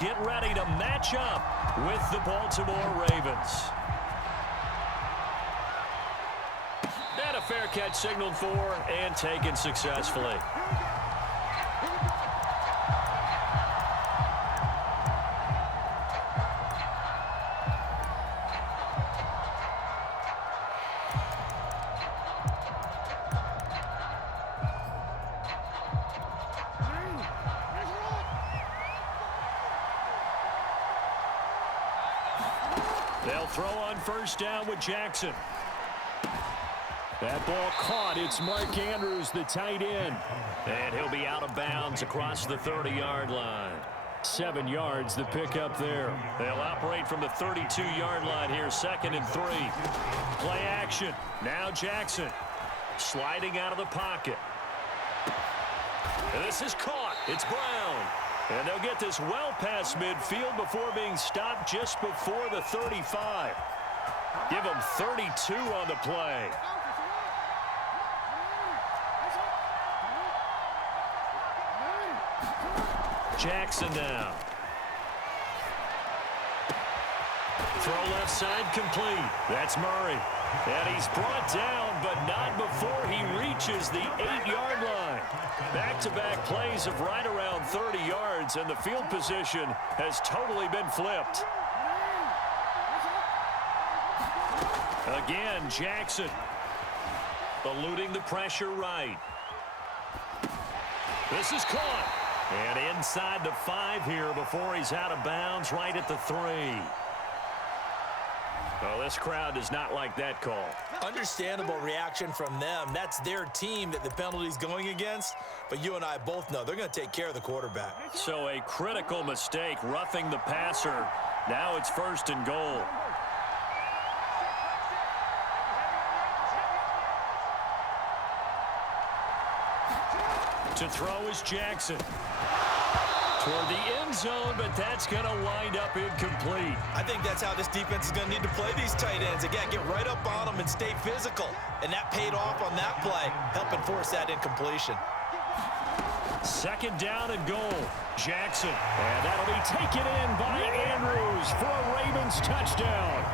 get ready to match up with the Baltimore Ravens. And a fair catch signaled for and taken successfully. They'll throw on first down with Jackson. That ball caught. It's Mark Andrews, the tight end. And he'll be out of bounds across the 30-yard line. 7 yards, the pickup there. They'll operate from the 32-yard line here, 2nd and 3. Play action. Now Jackson sliding out of the pocket. And this is caught. It's Brown. And they'll get this well past midfield before being stopped just before the 35. Give them 32 on the play. Jackson now. Throw left side complete. That's Murray. And he's brought down, but not before he reaches the 8-yard line. Back-to-back plays of right around 30 yards, and the field position has totally been flipped. Again, Jackson eluding the pressure right. This is caught. And inside the 5 here before he's out of bounds right at the 3. Well, this crowd does not like that call. Understandable reaction from them. That's their team that the penalty's going against. But you and I both know they're going to take care of the quarterback. So a critical mistake, roughing the passer. Now it's 1st and goal. To throw is Jackson. Toward the end zone, but that's going to wind up incomplete. I think that's how this defense is going to need to play these tight ends. Again, get right up on them and stay physical. And that paid off on that play, helping force that incompletion. 2nd down and goal. Jackson. And that'll be taken in by Andrews for a Ravens touchdown.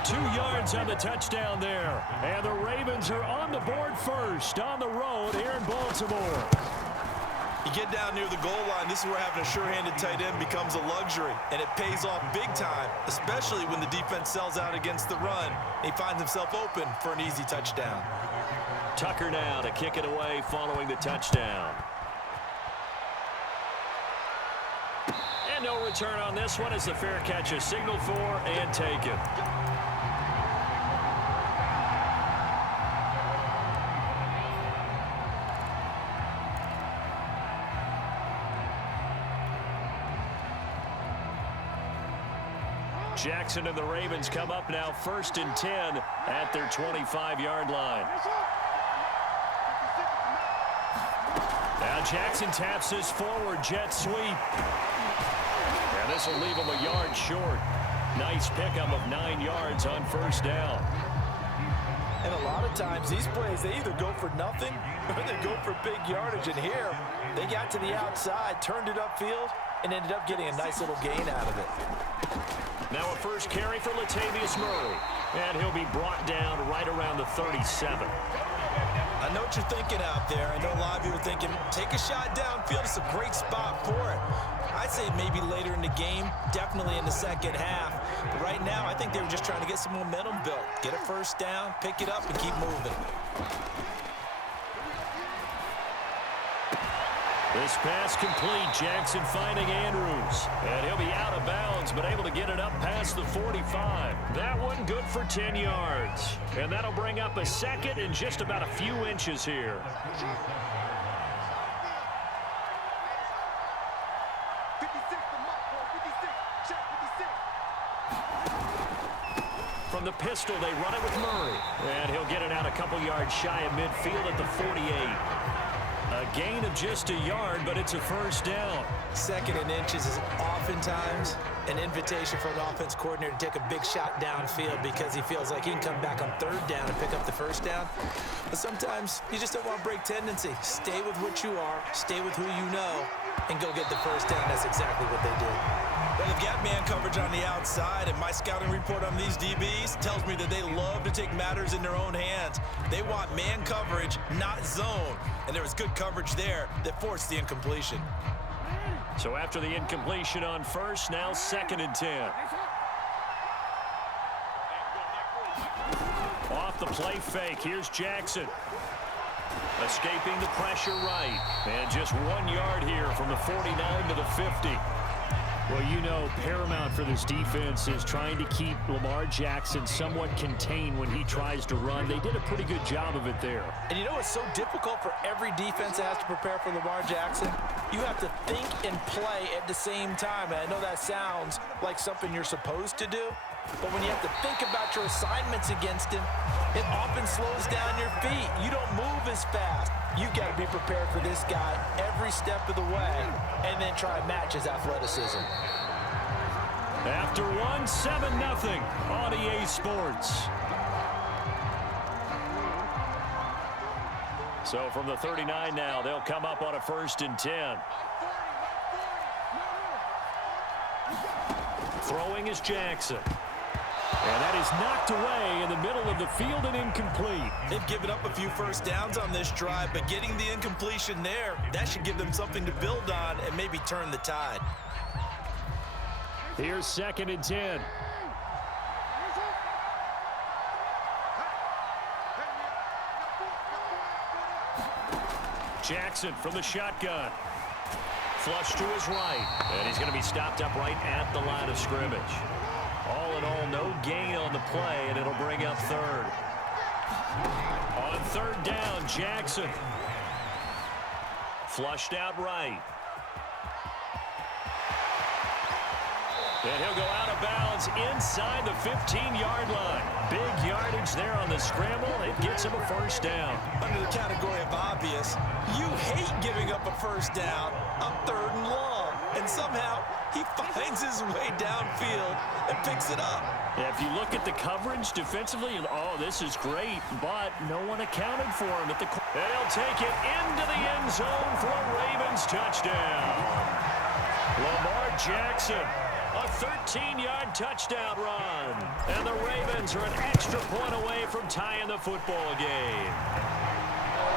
2 yards on the touchdown there. And the Ravens are on the board first on the road here in Baltimore. You get down near the goal line, this is where having a sure-handed tight end becomes a luxury, and it pays off big time, especially when the defense sells out against the run. He finds himself open for an easy touchdown. Tucker now to kick it away following the touchdown. And no return on this one as the fair catch is signaled for and taken. Jackson and the Ravens come up now 1st and 10 at their 25-yard line. Now Jackson taps his forward jet sweep. And this will leave him a yard short. Nice pickup of 9 yards on 1st down. And a lot of times these plays, they either go for nothing or they go for big yardage. And here, they got to the outside, turned it upfield, and ended up getting a nice little gain out of it. Now a first carry for Latavius Murray. And he'll be brought down right around the 37. I know what you're thinking out there. I know a lot of you are thinking, take a shot downfield. It's a great spot for it. I'd say maybe later in the game, definitely in the 2nd half. But right now, I think they were just trying to get some momentum built. Get a first down, pick it up, and keep moving. This pass complete. Jackson finding Andrews. And he'll be out of bounds, but able to get it up past the 45. That one good for 10 yards. And that'll bring up a 2nd and just about a few inches here. From the pistol, they run it with Murray. And he'll get it out a couple yards shy of midfield at the 48. A gain of just a yard, but it's a first down. 2nd and inches is oftentimes an invitation for an offense coordinator to take a big shot downfield because he feels like he can come back on 3rd down and pick up the first down. But sometimes you just don't want to break tendency. Stay with what you are, stay with who you know, and go get the first down. That's exactly what they did. Well, they've got man coverage on the outside, and my scouting report on these DBs tells me that they love to take matters in their own hands. They want man coverage, not zone. And there was good coverage there that forced the incompletion. So after the incompletion on first, now 2nd and 10. Off the play fake, here's Jackson. Escaping the pressure right. And just 1 yard here from the 49 to the 50. Well, you know, paramount for this defense is trying to keep Lamar Jackson somewhat contained when he tries to run. They did a pretty good job of it there. And you know what's so difficult for every defense that has to prepare for Lamar Jackson? You have to think and play at the same time. And I know that sounds like something you're supposed to do, but when you have to think about your assignments against him, it often slows down your feet. You don't move as fast. You've got to be prepared for this guy every step of the way and then try and match his athleticism. After 7-0 on EA Sports. So from the 39 now, they'll come up on a 1st and 10. Throwing is Jackson. And that is knocked away in the middle of the field and incomplete. They've given up a few first downs on this drive, but getting the incompletion there, that should give them something to build on and maybe turn the tide. Here's 2nd and 10. Jackson from the shotgun. Flush to his right. And he's going to be stopped up right at the line of scrimmage. All in all, no gain on the play, and it'll bring up 3rd. On 3rd down, Jackson. Flushed out right. And he'll go out of bounds inside the 15-yard line. Big yardage there on the scramble. It gets him a first down. Under the category of obvious, you hate giving up a first down on 3rd and long. And somehow, he finds his way downfield and picks it up. Yeah, if you look at the coverage defensively, oh, this is great, but no one accounted for him at the corner. They'll take it into the end zone for a Ravens touchdown. Lamar Jackson. A 13-yard touchdown run. And the Ravens are an extra point away from tying the football game.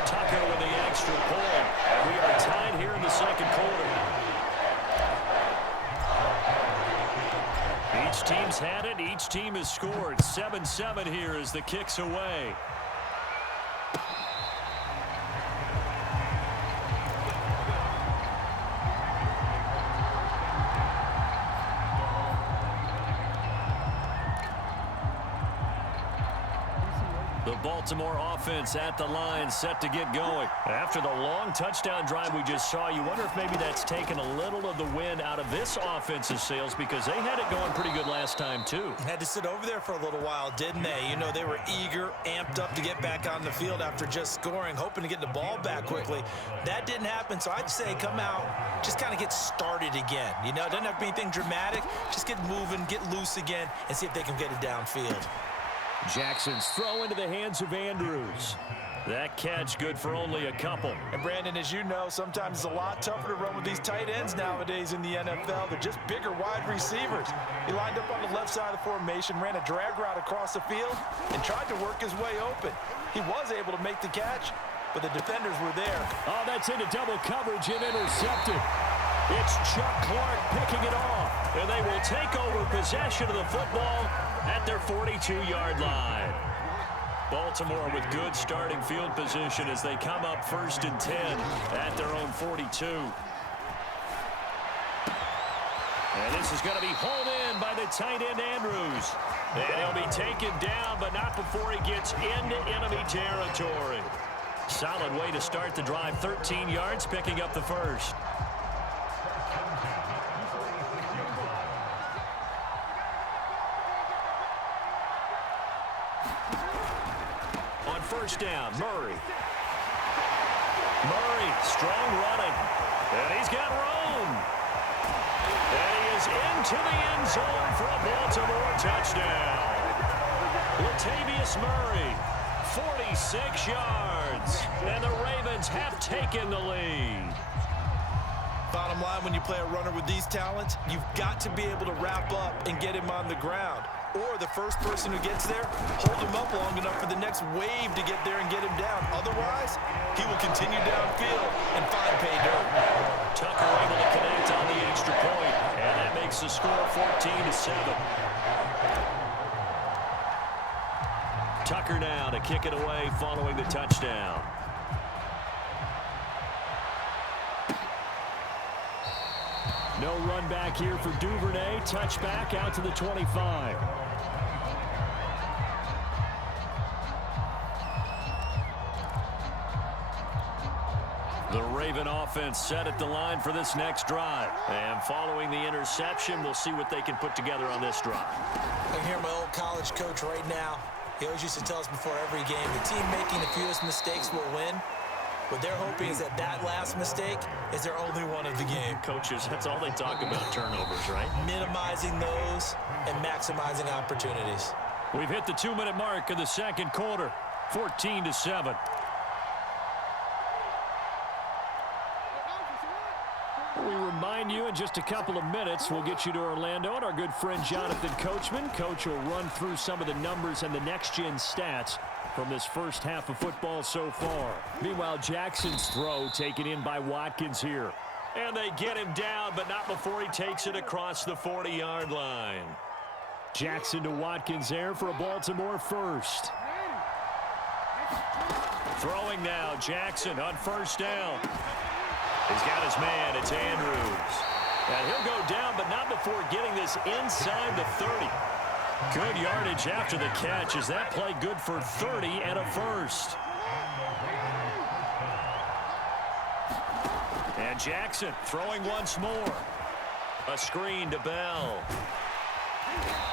Tucker with the extra point. And we are tied here in the 2nd quarter. Each team's had it. Each team has scored. 7-7 here as the kick's away. Baltimore offense at the line, set to get going. After the long touchdown drive we just saw, you wonder if maybe that's taken a little of the wind out of this offense's sails because they had it going pretty good last time, too. Had to sit over there for a little while, didn't they? You know, they were eager, amped up to get back on the field after just scoring, hoping to get the ball back quickly. That didn't happen, so I'd say come out, just kind of get started again. You know, it doesn't have to be anything dramatic. Just get moving, get loose again, and see if they can get it downfield. Jackson's throw into the hands of Andrews. That catch good for only a couple. And Brandon, as you know, sometimes it's a lot tougher to run with these tight ends nowadays in the NFL. They're just bigger wide receivers. He lined up on the left side of the formation, ran a drag route across the field, and tried to work his way open. He was able to make the catch, but the defenders were there. Oh, that's into double coverage and intercepted. It's Chuck Clark picking it off, and they will take over possession of the football at their 42-yard line. Baltimore with good starting field position as they come up 1st and 10 at their own 42. And this is going to be hauled in by the tight end Andrews. And he'll be taken down, but not before he gets into enemy territory. Solid way to start the drive. 13 yards, picking up the first. On 1st down, Murray. Murray, strong running. And he's got room. And he is into the end zone for a Baltimore touchdown. Latavius Murray, 46 yards. And the Ravens have taken the lead. Bottom line, when you play a runner with these talents, you've got to be able to wrap up and get him on the ground. Or the first person who gets there, hold him up long enough for the next wave to get there and get him down. Otherwise, he will continue downfield and find pay dirt. Tucker able to connect on the extra point, and that makes the score 14-7. Tucker now to kick it away following the touchdown. No run back here for Duvernay. Touchback out to the 25. The Raven offense set at the line for this next drive. And following the interception, we'll see what they can put together on this drive. I can hear my old college coach right now. He always used to tell us before every game, the team making the fewest mistakes will win. What they're hoping is that that last mistake is their only one of the game. Coaches, that's all they talk about, turnovers, right? Minimizing those and maximizing opportunities. We've hit the 2-minute mark of the second quarter, 14-7. We remind you in just a couple of minutes, we'll get you to Orlando and our good friend Jonathan Coachman. Coach will run through some of the numbers and the next-gen stats from this first half of football so far. Meanwhile, Jackson's throw taken in by Watkins here. And they get him down, but not before he takes it across the 40-yard line. Jackson to Watkins there for a Baltimore first. Throwing now, Jackson on first down. He's got his man, it's Andrews. And he'll go down, but not before getting this inside the 30. Good yardage after the catch. Is that play good for 30 and a first? And Jackson throwing once more. A screen to Bell.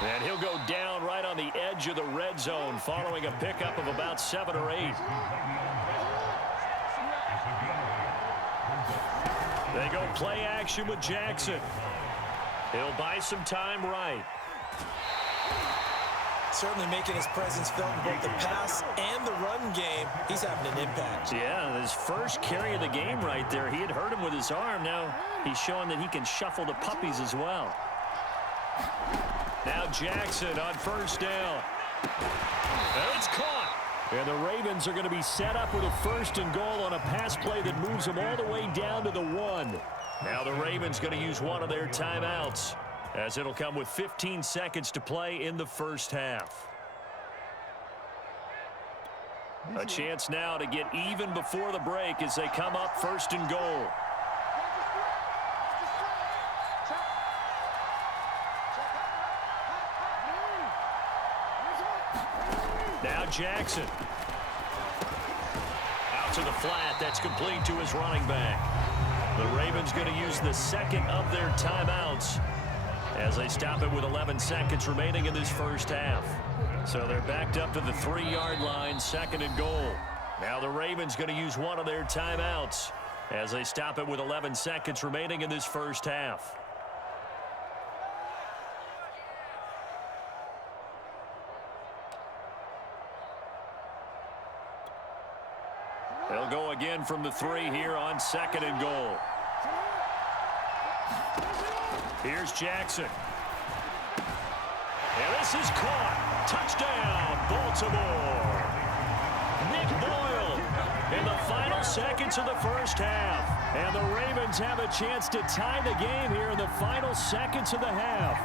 And he'll go down right on the edge of the red zone following a pickup of about 7 or 8. They go play action with Jackson. He'll buy some time right. Certainly making his presence felt in both the pass and the run game. He's having an impact. Yeah, his first carry of the game right there. He had hurt him with his arm. Now he's showing that he can shuffle the puppies as well. Now Jackson on first down. And it's caught. And the Ravens are going to be set up with a first and goal on a pass play that moves them all the way down to the 1. Now the Ravens going to use one of their timeouts, as it'll come with 15 seconds to play in the first half. A chance now to get even before the break as they come up first and goal. Now Jackson. Out to the flat. That's complete to his running back. The Ravens going to use the second of their timeouts as they stop it with 11 seconds remaining in this first half. So they're backed up to the 3-yard line, second and goal. Now the Ravens going to use one of their timeouts as they stop it with 11 seconds remaining in this first half. They'll go again from the 3 here on second and goal. Here's Jackson. And this is caught. Touchdown, Baltimore. Nick Boyle in the final seconds of the first half. And the Ravens have a chance to tie the game here in the final seconds of the half.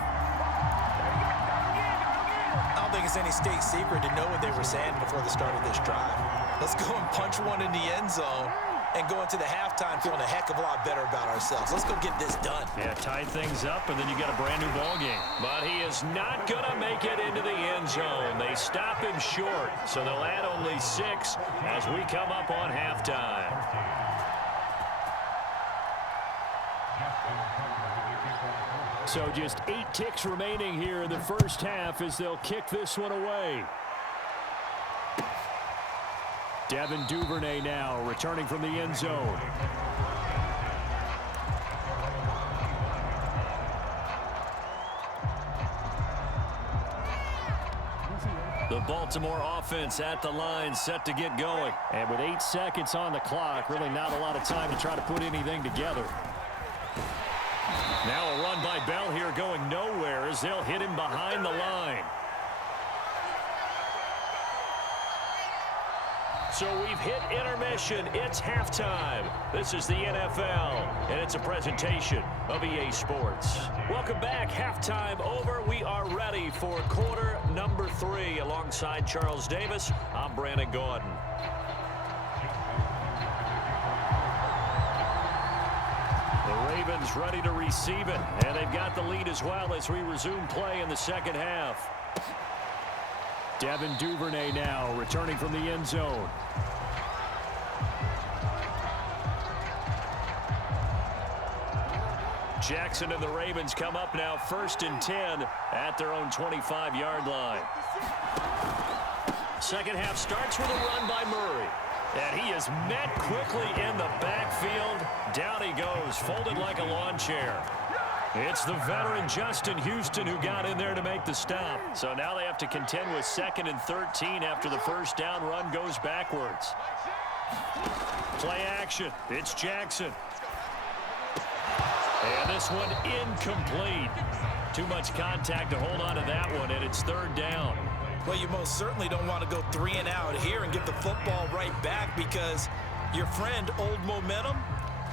I don't think it's any state secret to know what they were saying before the start of this drive. Let's go and punch one in the end zone and go into the halftime feeling a heck of a lot better about ourselves. Let's go get this done. Yeah, tie things up, and then you got a brand new ball game. But he is not going to make it into the end zone. They stop him short, so they'll add only 6 as we come up on halftime. So just 8 ticks remaining here in the first half as they'll kick this one away. Devin Duvernay now returning from the end zone. The Baltimore offense at the line, set to get going. And with 8 seconds on the clock, really not a lot of time to try to put anything together. Now a run by Bell here going nowhere as they'll hit him behind the line. So we've hit intermission. It's halftime. This is the NFL, and it's a presentation of EA Sports. Welcome back. Halftime over. We are ready for quarter number 3. Alongside Charles Davis, I'm Brandon Gordon. The Ravens ready to receive it, and they've got the lead as well as we resume play in the second half. Devin Duvernay now returning from the end zone. Jackson and the Ravens come up now 1st and 10 at their own 25-yard line. Second half starts with a run by Murray. And he is met quickly in the backfield. Down he goes, folded like a lawn chair. It's the veteran Justin Houston who got in there to make the stop. So now they have to contend with 2nd and 13 after the first down run goes backwards. Play action. It's Jackson. And this one incomplete. Too much contact to hold on to that one, and it's 3rd down. Well, you most certainly don't want to go 3 and out here and get the football right back because your friend, Old Momentum,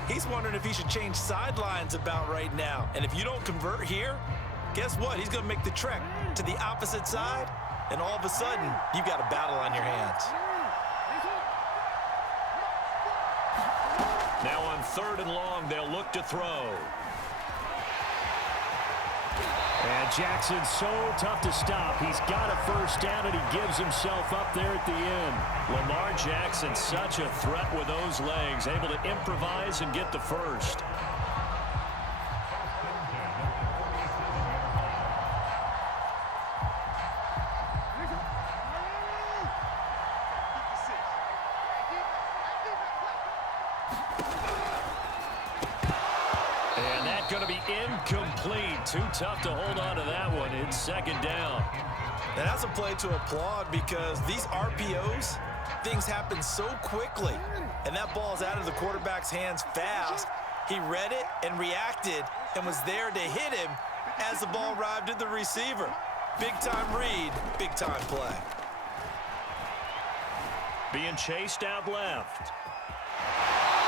he's wondering if he should change sidelines about right now. And if you don't convert here, guess what? He's going to make the trek to the opposite side, and all of a sudden, you've got a battle on your hands. Now on 3rd and long, they'll look to throw. And Jackson's so tough to stop. He's got a first down, and he gives himself up there at the end. Lamar Jackson, such a threat with those legs, able to improvise and get the first. Going to be incomplete. Too tough to hold on to that one. It's 2nd down. And that's a play to applaud because these RPOs, things happen so quickly. And that ball's out of the quarterback's hands fast. He read it and reacted and was there to hit him as the ball arrived at the receiver. Big-time read, big-time play. Being chased out left.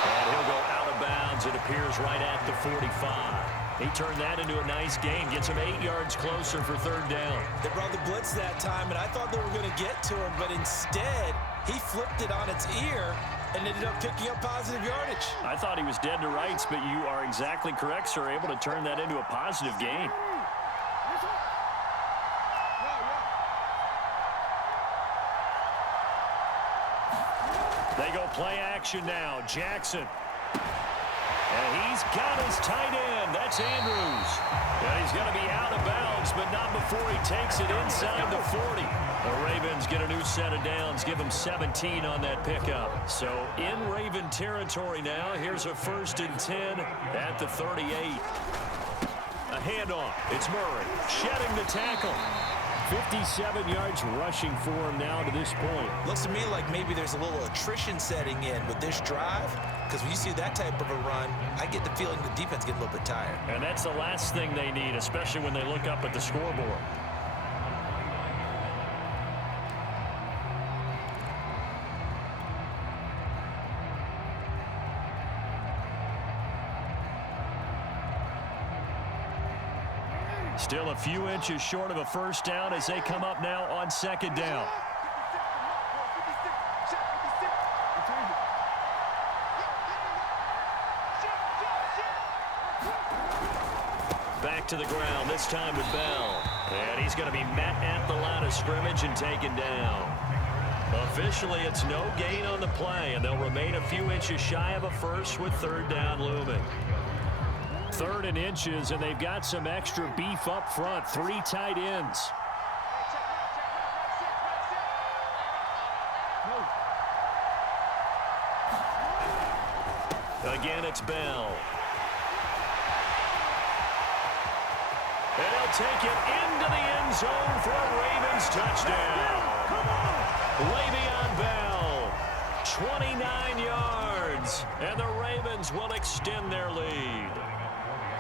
And he'll go out of bounds, it appears, right at the 45. He turned that into a nice gain, gets him 8 yards closer for 3rd down. They brought the blitz that time, and I thought they were going to get to him, but instead, he flipped it on its ear and ended up picking up positive yardage. I thought he was dead to rights, but you are exactly correct, sir, able to turn that into a positive gain. They go play action now. Jackson. And he's got his tight end. That's Andrews. And he's going to be out of bounds, but not before he takes it inside the 40. The Ravens get a new set of downs, give them 17 on that pickup. So in Raven territory now, here's a 1st and 10 at the 38. A handoff. It's Murray shedding the tackle. 57 yards rushing for him now to this point. Looks to me like maybe there's a little attrition setting in with this drive, because when you see that type of a run, I get the feeling the defense gets a little bit tired. And that's the last thing they need, especially when they look up at the scoreboard. Still a few inches short of a first down as they come up now on 2nd down. Back to the ground, this time with Bell. And he's going to be met at the line of scrimmage and taken down. Officially, it's no gain on the play, and they'll remain a few inches shy of a first with 3rd down looming. 3rd and inches, and they've got some extra beef up front. 3 tight ends. Again, it's Bell. And he'll take it into the end zone for a Ravens touchdown. Le'Veon Bell, 29 yards, and the Ravens will extend their lead.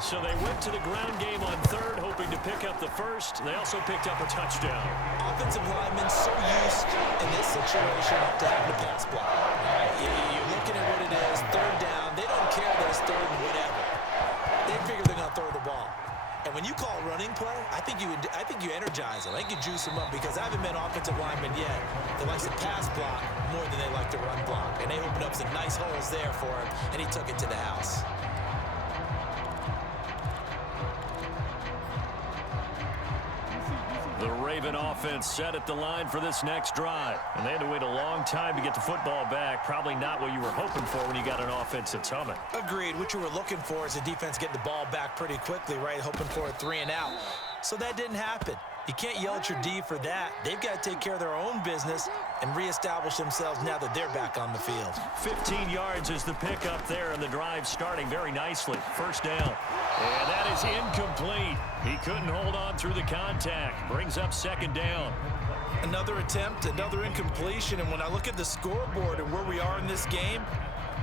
So they went to the ground game on third, hoping to pick up the first. They also picked up a touchdown. Offensive linemen so used in this situation to having a pass block. Right? You're looking at what it is, third down. They don't care that it's third and whatever. They figure they're going to throw the ball. And when you call running play, I think you energize them. I think you juice them up because I haven't met offensive linemen yet that likes to pass block more than they like to run block. And they opened up some nice holes there for him, and he took it to the house. The Raven offense set at the line for this next drive. And they had to wait a long time to get the football back. Probably not what you were hoping for when you got an offense that's humming. Agreed. What you were looking for is the defense getting the ball back pretty quickly, right? Hoping for a 3 and out. So that didn't happen. You can't yell at your D for that. They've got to take care of their own business and reestablish themselves now that they're back on the field. 15 yards is the pickup there, and the drive starting very nicely. First down. And that is incomplete. He couldn't hold on through the contact. Brings up second down. Another attempt, another incompletion, and when I look at the scoreboard and where we are in this game,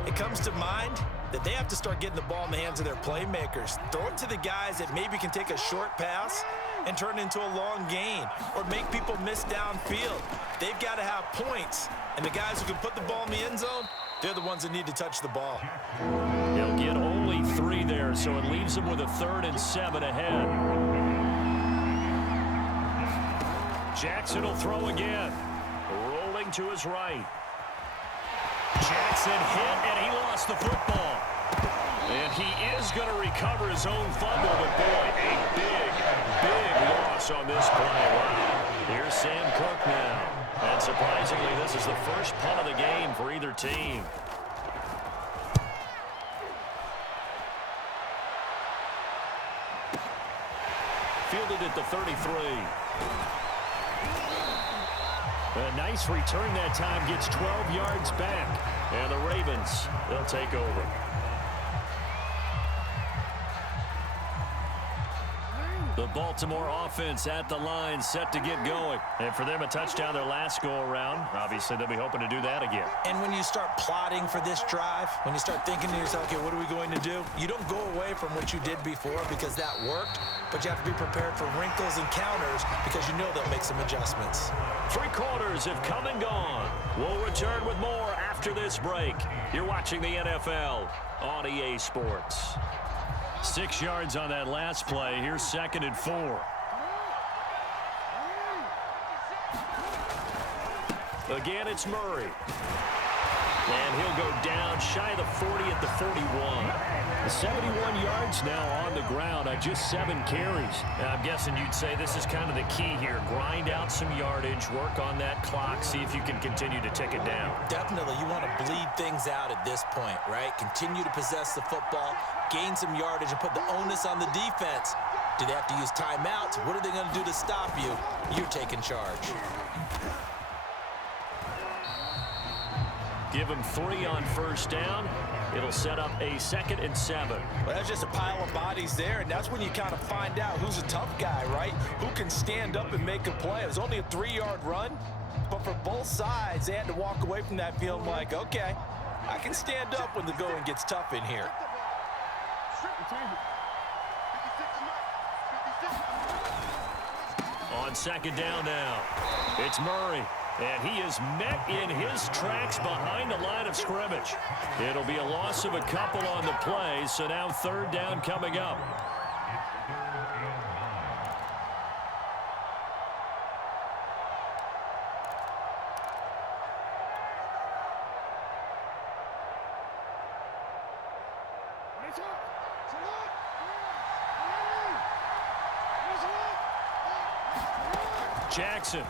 it comes to mind that they have to start getting the ball in the hands of their playmakers. Throw it to the guys that maybe can take a short pass and turn it into a long gain or make people miss downfield. They've got to have points, and the guys who can put the ball in the end zone, they're the ones that need to touch the ball. He'll get only 3 there, so it leaves him with a 3rd and 7 ahead. Jackson will throw again. Rolling to his right. Jackson hit, and he lost the football. And he is going to recover his own fumble, but boy, a big loss on this play. Wow. Here's Sam Cook now. And surprisingly, this is the first punt of the game for either team. Fielded at the 33. A nice return that time, gets 12 yards back. And the Ravens, they'll take over. The Baltimore offense at the line, set to get going. And for them, a touchdown their last go-around. Obviously, they'll be hoping to do that again. And when you start plotting for this drive, when you start thinking to yourself, okay, what are we going to do? You don't go away from what you did before because that worked, but you have to be prepared for wrinkles and counters because you know they'll make some adjustments. 3 quarters have come and gone. We'll return with more after this break. You're watching the NFL on EA Sports. 6 yards on that last play. Here's 2nd and 4. Again, it's Murray. And he'll go down shy of the 40 at the 41. 71 yards now on the ground on just 7 carries. I'm guessing you'd say this is kind of the key here. Grind out some yardage, work on that clock, see if you can continue to tick it down. Definitely. You want to bleed things out at this point, right? Continue to possess the football, gain some yardage, and put the onus on the defense. Do they have to use timeouts? What are they going to do to stop you? You're taking charge. Give him 3 on first down. It'll set up a 2nd and 7. Well, that's just a pile of bodies there, and that's when you kind of find out who's a tough guy, right? Who can stand up and make a play. It was only a 3-yard run, but for both sides, they had to walk away from that feeling like, okay, I can stand up when the going gets tough in here. On 2nd down now, it's Murray. And he is met in his tracks behind the line of scrimmage. It'll be a loss of a couple on the play, so now 3rd down coming up. Jackson.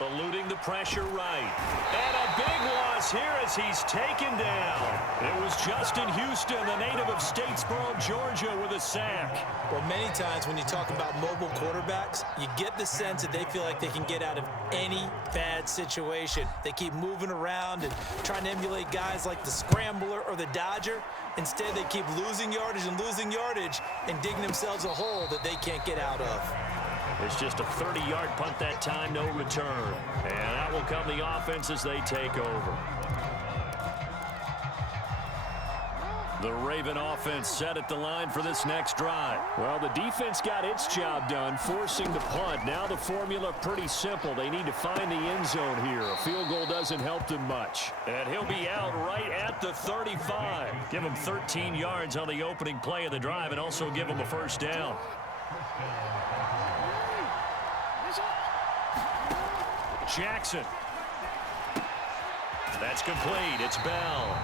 Eluding the pressure right. And a big loss here as he's taken down. It was Justin Houston, the native of Statesboro, Georgia, with a sack. Well, many times when you talk about mobile quarterbacks, you get the sense that they feel like they can get out of any bad situation. They keep moving around and trying to emulate guys like the Scrambler or the Dodger. Instead, they keep losing yardage and digging themselves a hole that they can't get out of. It's just a 30-yard punt that time, no return. And that will come the offense as they take over. The Raven offense set at the line for this next drive. Well, the defense got its job done, forcing the punt. Now the formula pretty simple. They need to find the end zone here. A field goal doesn't help them much. And he'll be out right at the 35. Give him 13 yards on the opening play of the drive and also give him a first down. Jackson. That's complete. It's Bell.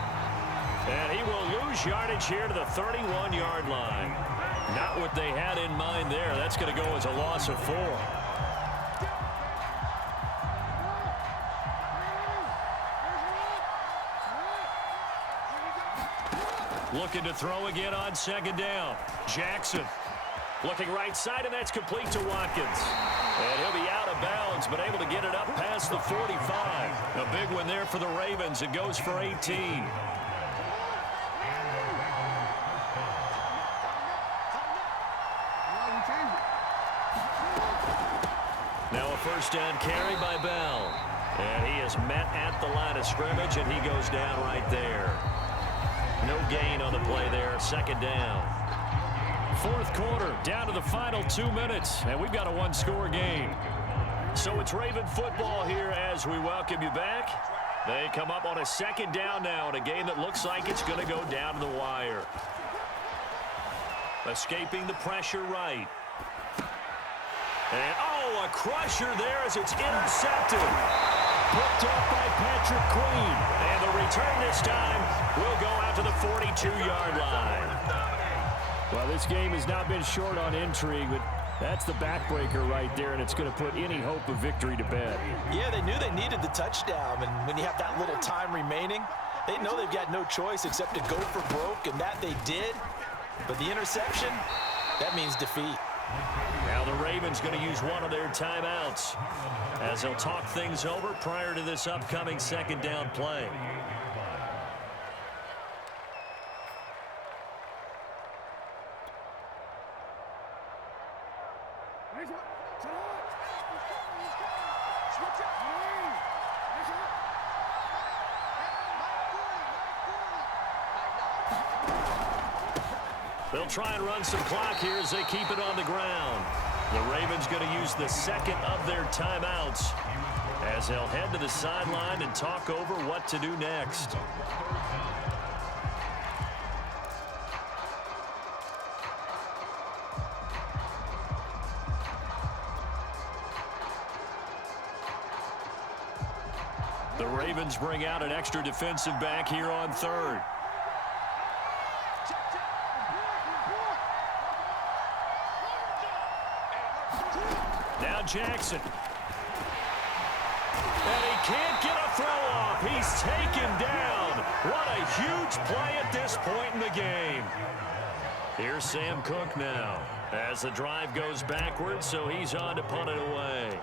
And he will lose yardage here to the 31-yard line. Not what they had in mind there. That's going to go as a loss of 4. Looking to throw again on second down. Jackson. Looking right side, and that's complete to Watkins. And he'll be out of bounds, but able to get it up past the 45. A big one there for the Ravens. It goes for 18. Now a first down carry by Bell. And he is met at the line of scrimmage, and he goes down right there. No gain on the play there. Second down. Fourth quarter, down to the final 2 minutes, and we've got a one-score game. So it's Raven football here as we welcome you back. They come up on a second down now in a game that looks like it's going to go down to the wire. Escaping the pressure right. And, oh, a crusher there as it's intercepted. Picked up by Patrick Queen. And the return this time will go out to the 42-yard line. Well, this game has not been short on intrigue, but that's the backbreaker right there, and it's going to put any hope of victory to bed. Yeah, they knew they needed the touchdown, and when you have that little time remaining, they know they've got no choice except to go for broke, and that they did. But the interception, that means defeat. Now the Ravens going to use one of their timeouts as they'll talk things over prior to this upcoming second down play. They'll try and run some clock here as they keep it on the ground. The Ravens going to use the second of their timeouts as they'll head to the sideline and talk over what to do next. The Ravens bring out an extra defensive back here on third. Now Jackson. And he can't get a throw off. He's taken down. What a huge play at this point in the game. Here's Sam Cook now as the drive goes backwards, so he's on to punt it away.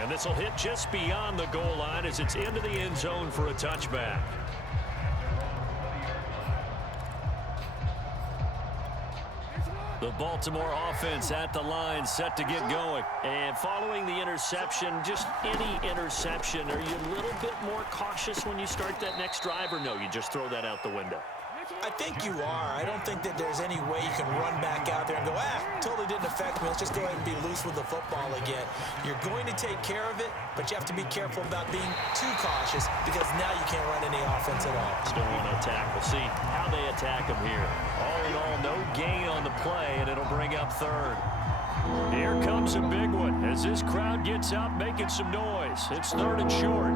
And this will hit just beyond the goal line as it's into the end zone for a touchback. The Baltimore offense at the line set to get going. And following the interception, just any interception, are you a little bit more cautious when you start that next drive, or no, you just throw that out the window? I think you are. I don't think that there's any way you can run back out there and go, totally didn't affect me. Let's just go ahead and be loose with the football again. You're going to take care of it, but you have to be careful about being too cautious because now you can't run any offense at all. Still want to attack. We'll see how they attack them here. All in all, no gain on the play, and it'll bring up third. Here comes a big one as this crowd gets up making some noise. It's third and short.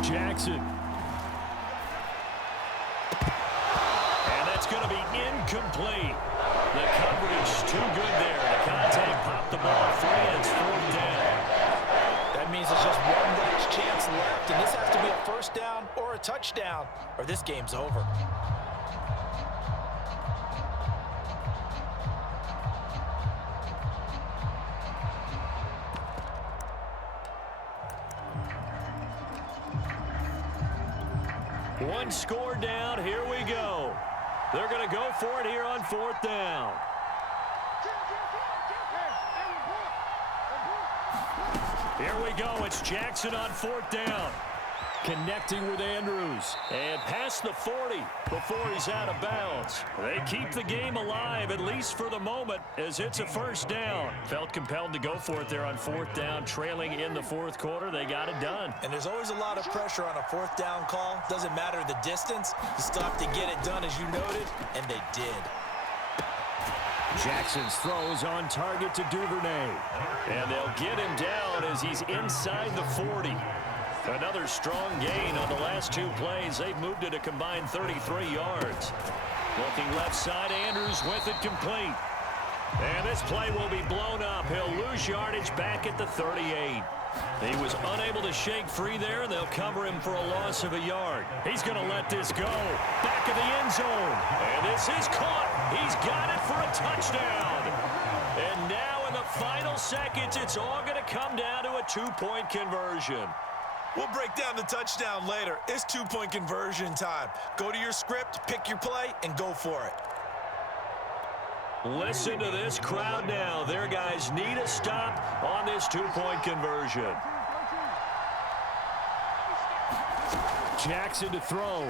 Jackson. Complete. The coverage too good there. The contact popped the ball free, and it's 4th down. That means there's just one last chance left, and this has to be a first down or a touchdown, or this game's over. One score down. Here we go. They're going to go for it here on 4th down. Here we go. It's Jackson on 4th down. Connecting with Andrews. And past the 40 before he's out of bounds. They keep the game alive, at least for the moment, as it's a first down. Felt compelled to go for it there on 4th down. Trailing in the 4th quarter, they got it done. And there's always a lot of pressure on a 4th down call. Doesn't matter the distance. You still have to get it done, as you noted, and they did. Jackson's throw is on target to Duvernay. And they'll get him down as he's inside the 40. Another strong gain on the last 2 plays. They've moved it a combined 33 yards. Looking left side, Andrews with it complete. And this play will be blown up. He'll lose yardage back at the 38. He was unable to shake free there, and they'll cover him for a loss of a yard. He's going to let this go. Back of the end zone. And this is caught. He's got it for a touchdown. And now in the final seconds, it's all going to come down to a 2-point conversion. We'll break down the touchdown later. It's 2-point conversion time. Go to your script, pick your play, and go for it. Listen to this crowd now. Their guys need a stop on this 2-point conversion. Jackson to throw.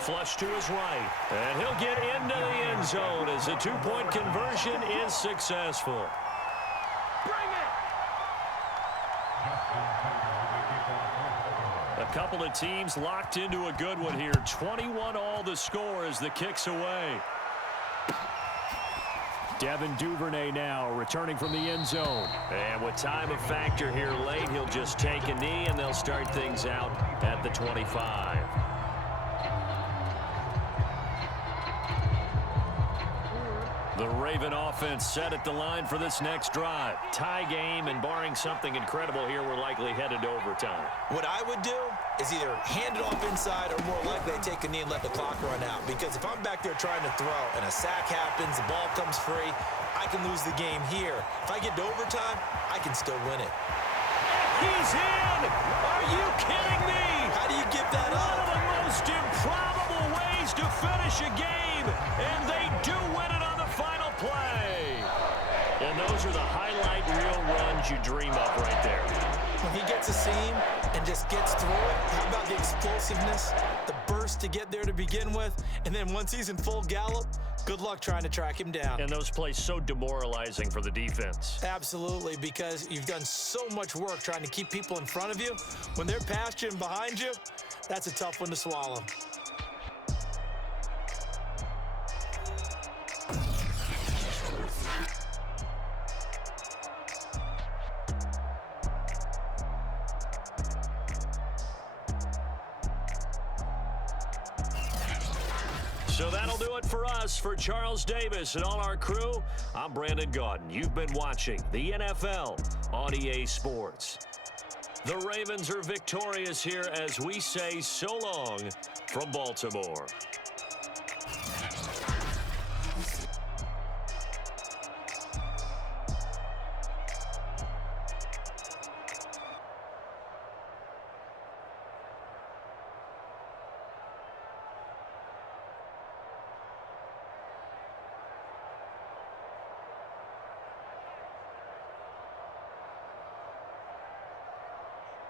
Flush to his right. And he'll get into the end zone as the 2-point conversion is successful. A couple of teams locked into a good one here. 21-all the score as the kick's away. Devin Duvernay now returning from the end zone. And with time a factor here late, he'll just take a knee and they'll start things out at the 25. The Raven offense set at the line for this next drive. Tie game, and barring something incredible here, we're likely headed to overtime. What I would do is either hand it off inside or more likely take a knee and let the clock run out. Because if I'm back there trying to throw and a sack happens, the ball comes free, I can lose the game here. If I get to overtime, I can still win it. He's in! Are you kidding me? How do you give that up? One of the most improbable ways to finish a game, and they do win it on the final play. And those are the highlight reel runs you dream of right there. When he gets a seam and just gets through it, how about the explosiveness, the burst to get there to begin with, and then once he's in full gallop, good luck trying to track him down. And those plays so demoralizing for the defense. Absolutely, because you've done so much work trying to keep people in front of you. When they're past you and behind you, that's a tough one to swallow. So that'll do it for us. For Charles Davis and all our crew, I'm Brandon Gaudin. You've been watching the NFL on EA Sports. The Ravens are victorious here as we say so long from Baltimore.